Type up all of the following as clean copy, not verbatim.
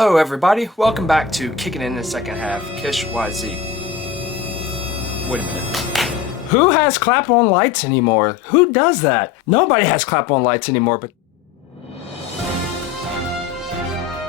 Hello everybody, welcome back to Kicking in the Second Half, kishyz. Wait a minute. Who has clap-on lights anymore? Who does that? Nobody has clap-on lights anymore, but...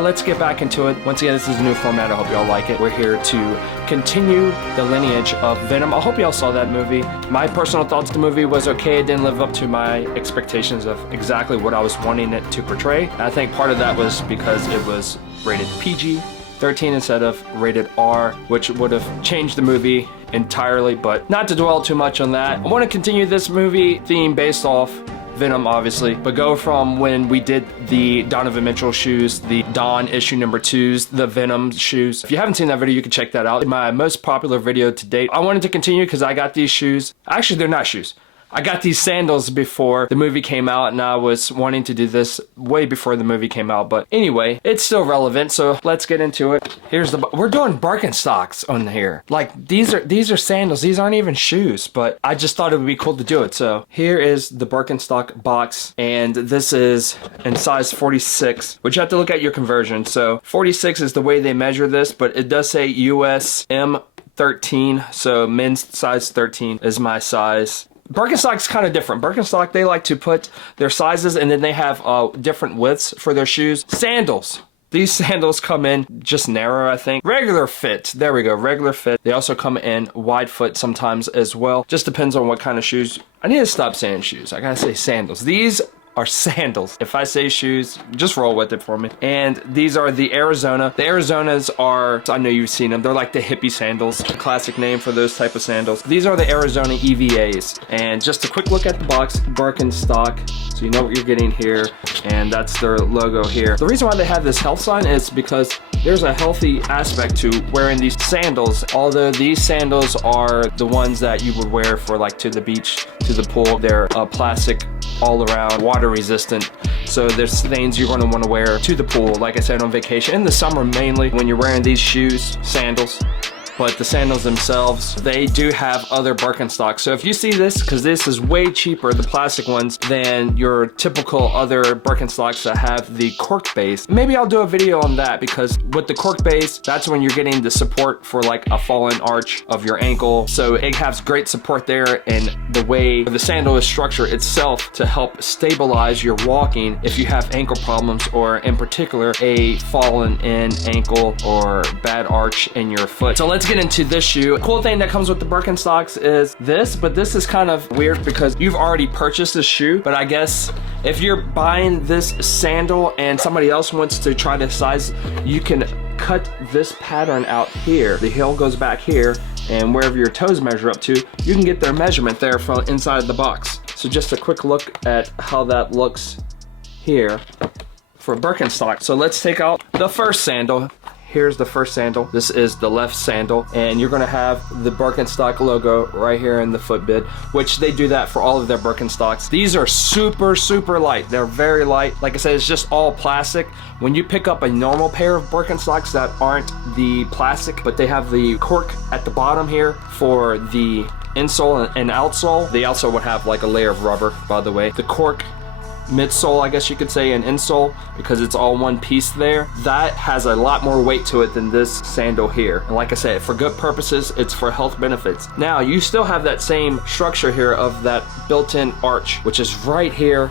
Let's get back into it. Once again, this is a new format. I hope y'all like it. We're here to continue the lineage of Venom. I hope y'all saw that movie. My personal thoughts of the movie was okay. It didn't live up to my expectations of exactly what I was wanting it to portray. I think part of that was because it was rated PG-13 instead of rated R, which would have changed the movie entirely, but not to dwell too much on that. I want to continue this movie theme based off Venom, obviously, but go from when we did the Donovan Mitchell shoes, the Dawn issue number 2s, the Venom shoes. If you haven't seen that video, you can check that out. My most popular video to date. I wanted to continue because I got these shoes. Actually, they're not shoes. I got these sandals before the movie came out, and I was wanting to do this way before the movie came out. But anyway, it's still relevant, so let's get into it. We're doing Birkenstocks on here. Like, these are sandals. These aren't even shoes, but I just thought it would be cool to do it. So here is the Birkenstock box, and this is in size 46, which you have to look at your conversion. So 46 is the way they measure this, but it does say US M13, so men's size 13 is my size. Birkenstock's kind of different. Birkenstock, they like to put their sizes and then they have different widths for their shoes. Sandals. These sandals come in just narrow, I think. Regular fit. There we go. Regular fit. They also come in wide foot sometimes as well. Just depends on what kind of shoes. I need to stop saying shoes. I gotta say sandals. These are sandals. If I say shoes, just roll with it for me. And these are the Arizona. The Arizonas are, I know you've seen them, they're like the hippie sandals. Classic name for those type of sandals. These are the Arizona EVAs. And just a quick look at the box, Birkenstock, so you know what you're getting here. And that's their logo here. The reason why they have this health sign is because there's a healthy aspect to wearing these sandals. Although these sandals are the ones that you would wear for like to the beach, to the pool. They're plastic, all around, water resistant, so there's things you're going to want to wear to the pool, like I said, on vacation in the summer, mainly when you're wearing these shoes, sandals. But the sandals themselves, they do have other Birkenstocks. So if you see this, because this is way cheaper, the plastic ones, than your typical other Birkenstocks that have the cork base. Maybe I'll do a video on that, because with the cork base, that's when you're getting the support for like a fallen arch of your ankle. So it has great support there, and the way the sandal is structured itself to help stabilize your walking if you have ankle problems, or in particular, a fallen in ankle or bad arch in your foot. So let's get into this shoe. The cool thing that comes with the Birkenstocks is this, but this is kind of weird because you've already purchased this shoe. But I guess if you're buying this sandal and somebody else wants to try to size, you can cut this pattern out here. The heel goes back here, and wherever your toes measure up to, you can get their measurement there from inside the box. So just a quick look at how that looks here for Birkenstock. So let's take out the first sandal. Here's the first sandal. This is the left sandal, and you're gonna have the Birkenstock logo right here in the footbed, which they do that for all of their Birkenstocks. These are super, super light. They're very light. Like I said, it's just all plastic. When you pick up a normal pair of Birkenstocks that aren't the plastic, but they have the cork at the bottom here for the insole and outsole, they also would have like a layer of rubber, by the way. The cork midsole, I guess you could say, and insole, because it's all one piece there. That has a lot more weight to it than this sandal here. And like I said, for good purposes, it's for health benefits. Now, you still have that same structure here of that built-in arch, which is right here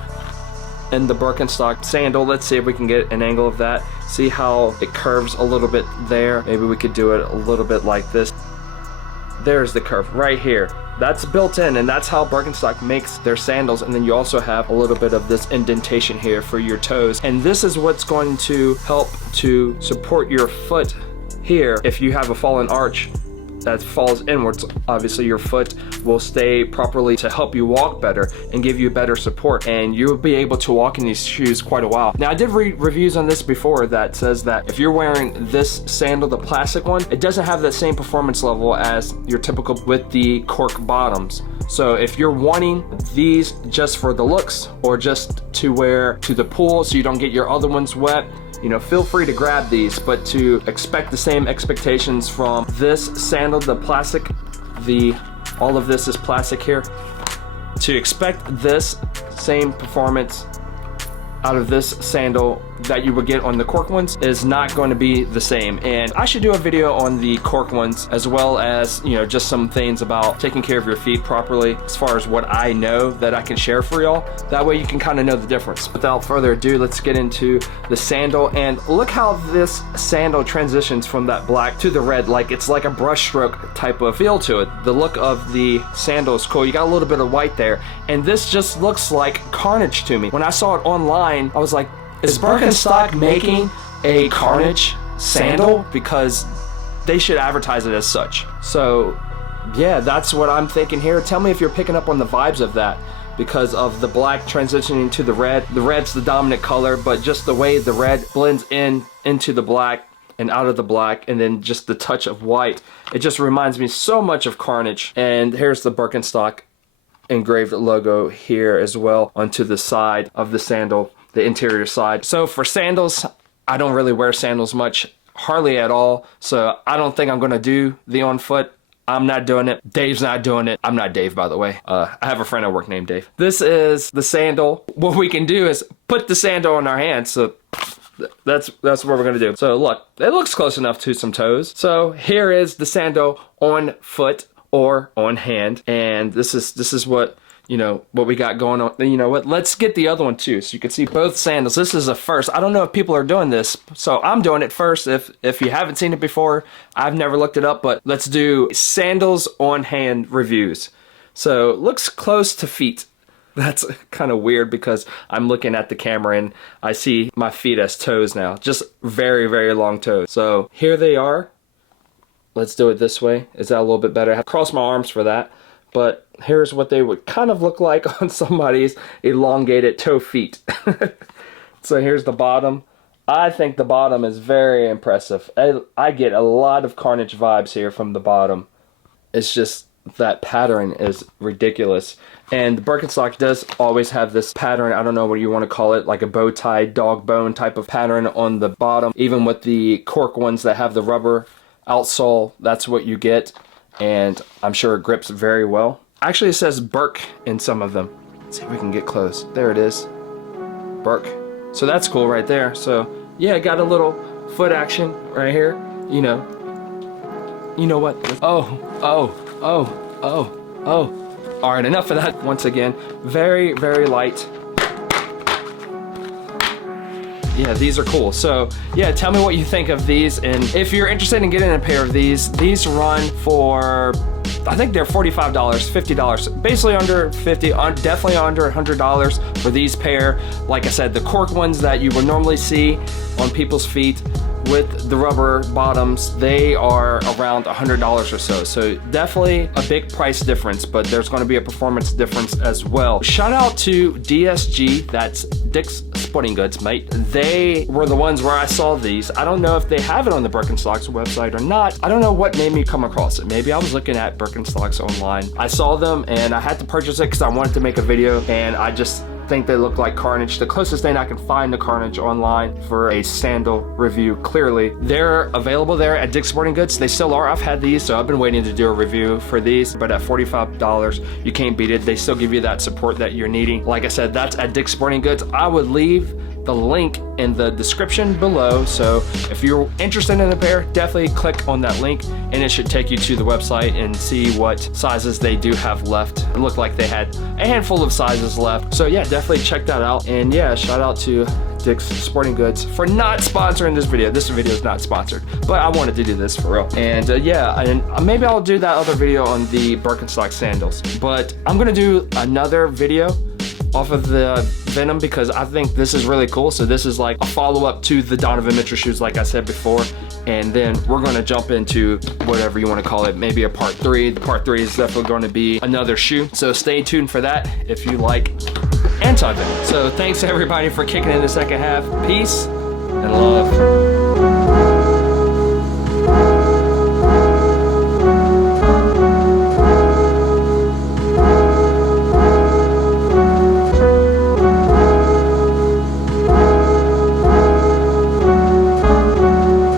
in the Birkenstock sandal. Let's see if we can get an angle of that. See how it curves a little bit there? Maybe we could do it a little bit like this. There's the curve right here. That's built in, and that's how Birkenstock makes their sandals. And then you also have a little bit of this indentation here for your toes. And this is what's going to help to support your foot here. If you have a fallen arch that falls inwards, obviously your foot will stay properly to help you walk better and give you better support, and you'll be able to walk in these shoes quite a while. Now, I did read reviews on this before that says that if you're wearing this sandal, the plastic one, it doesn't have the same performance level as your typical with the cork bottoms. So if you're wanting these just for the looks, or just to wear to the pool so you don't get your other ones wet, you know, feel free to grab these, but to expect the same expectations from this sandal, the plastic, all of this is plastic here, to expect this same performance out of this sandal that you would get on the cork ones is not going to be the same. And I should do a video on the cork ones, as well as, you know, just some things about taking care of your feet properly, as far as what I know that I can share for y'all. That way you can kind of know the difference. Without further ado, let's get into the sandal. And look how this sandal transitions from that black to the red. Like, it's like a brush stroke type of feel to it. The look of the sandal is cool. You got a little bit of white there, and this just looks like Carnage to me. When I saw it online, I was like, is Birkenstock making a Carnage sandal? Because they should advertise it as such. So yeah, that's what I'm thinking here. Tell me if you're picking up on the vibes of that, because of the black transitioning to the red. The red's the dominant color, but just the way the red blends in into the black and out of the black, and then just the touch of white, it just reminds me so much of Carnage. And here's the Birkenstock engraved logo here as well onto the side of the sandal, the interior side. So for sandals, I don't really wear sandals much, hardly at all, so I don't think I'm gonna do the on foot. I'm not doing it. Dave's not doing it. I'm not Dave, by the way. I have a friend at work named Dave. This is the sandal. What we can do is put the sandal on our hands. So that's what we're gonna do. So look, it looks close enough to some toes. So here is the sandal on foot or on hand, and this is what, you know, what we got going on. You know what, let's get the other one too, so you can see both sandals. This is a first. I don't know if people are doing this, so I'm doing it first. If you haven't seen it before, I've never looked it up, but let's do sandals on hand reviews. So it looks close to feet. That's kind of weird because I'm looking at the camera and I see my feet as toes now, just very, very long toes. So here they are. Let's do it this way. Is that a little bit better? I have to cross my arms for that. But here's what they would kind of look like on somebody's elongated toe feet. So here's the bottom. I think the bottom is very impressive. I get a lot of Carnage vibes here from the bottom. It's just that pattern is ridiculous. And the Birkenstock does always have this pattern, I don't know what you want to call it, like a bow tie, dog bone type of pattern on the bottom. Even with the cork ones that have the rubber outsole, that's what you get. And I'm sure it grips very well. Actually, it says Birk in some of them. Let's see if we can get close. There it is. Birk. So that's cool right there. So yeah, got a little foot action right here. You know what? Oh. All right, enough of that. Once again, very, very light. Yeah, these are cool. So yeah, tell me what you think of these, and if you're interested in getting a pair of these run for, I think they're $45, $50, basically under 50, definitely under $100 for these pair. Like I said, the cork ones that you would normally see on people's feet with the rubber bottoms, they are around $100 or so. So definitely a big price difference, but there's going to be a performance difference as well. Shout out to DSG, that's Dick's Sporting Goods, mate. They were the ones where I saw these. I don't know if they have it on the Birkenstock's website or not. I don't know what made me come across it. Maybe I was looking at Birkenstocks online. I saw them and I had to purchase it because I wanted to make a video, and I just think they look like Carnage. The closest thing I can find to Carnage online for a sandal review, clearly. They're available there at Dick's Sporting Goods. They still are. I've had these, so I've been waiting to do a review for these, but at $45, you can't beat it. They still give you that support that you're needing. Like I said, that's at Dick's Sporting Goods. I would leave the link in the description below, so if you're interested in a pair, definitely click on that link and it should take you to the website and see what sizes they do have left. It looked like they had a handful of sizes left, so yeah, definitely check that out. And yeah, shout out to Dick's Sporting Goods for not sponsoring this video. This video is not sponsored, but I wanted to do this for real. And yeah, and maybe I'll do that other video on the Birkenstock sandals, but I'm gonna do another video off of the Venom because I think this is really cool. So this is like a follow-up to the Donovan Mitchell shoes, like I said before, and then we're going to jump into whatever you want to call it, maybe a part 3. The part 3 is definitely going to be another shoe, so stay tuned for that if you like anti-Venom. So thanks everybody for kicking in the second half. Peace and love.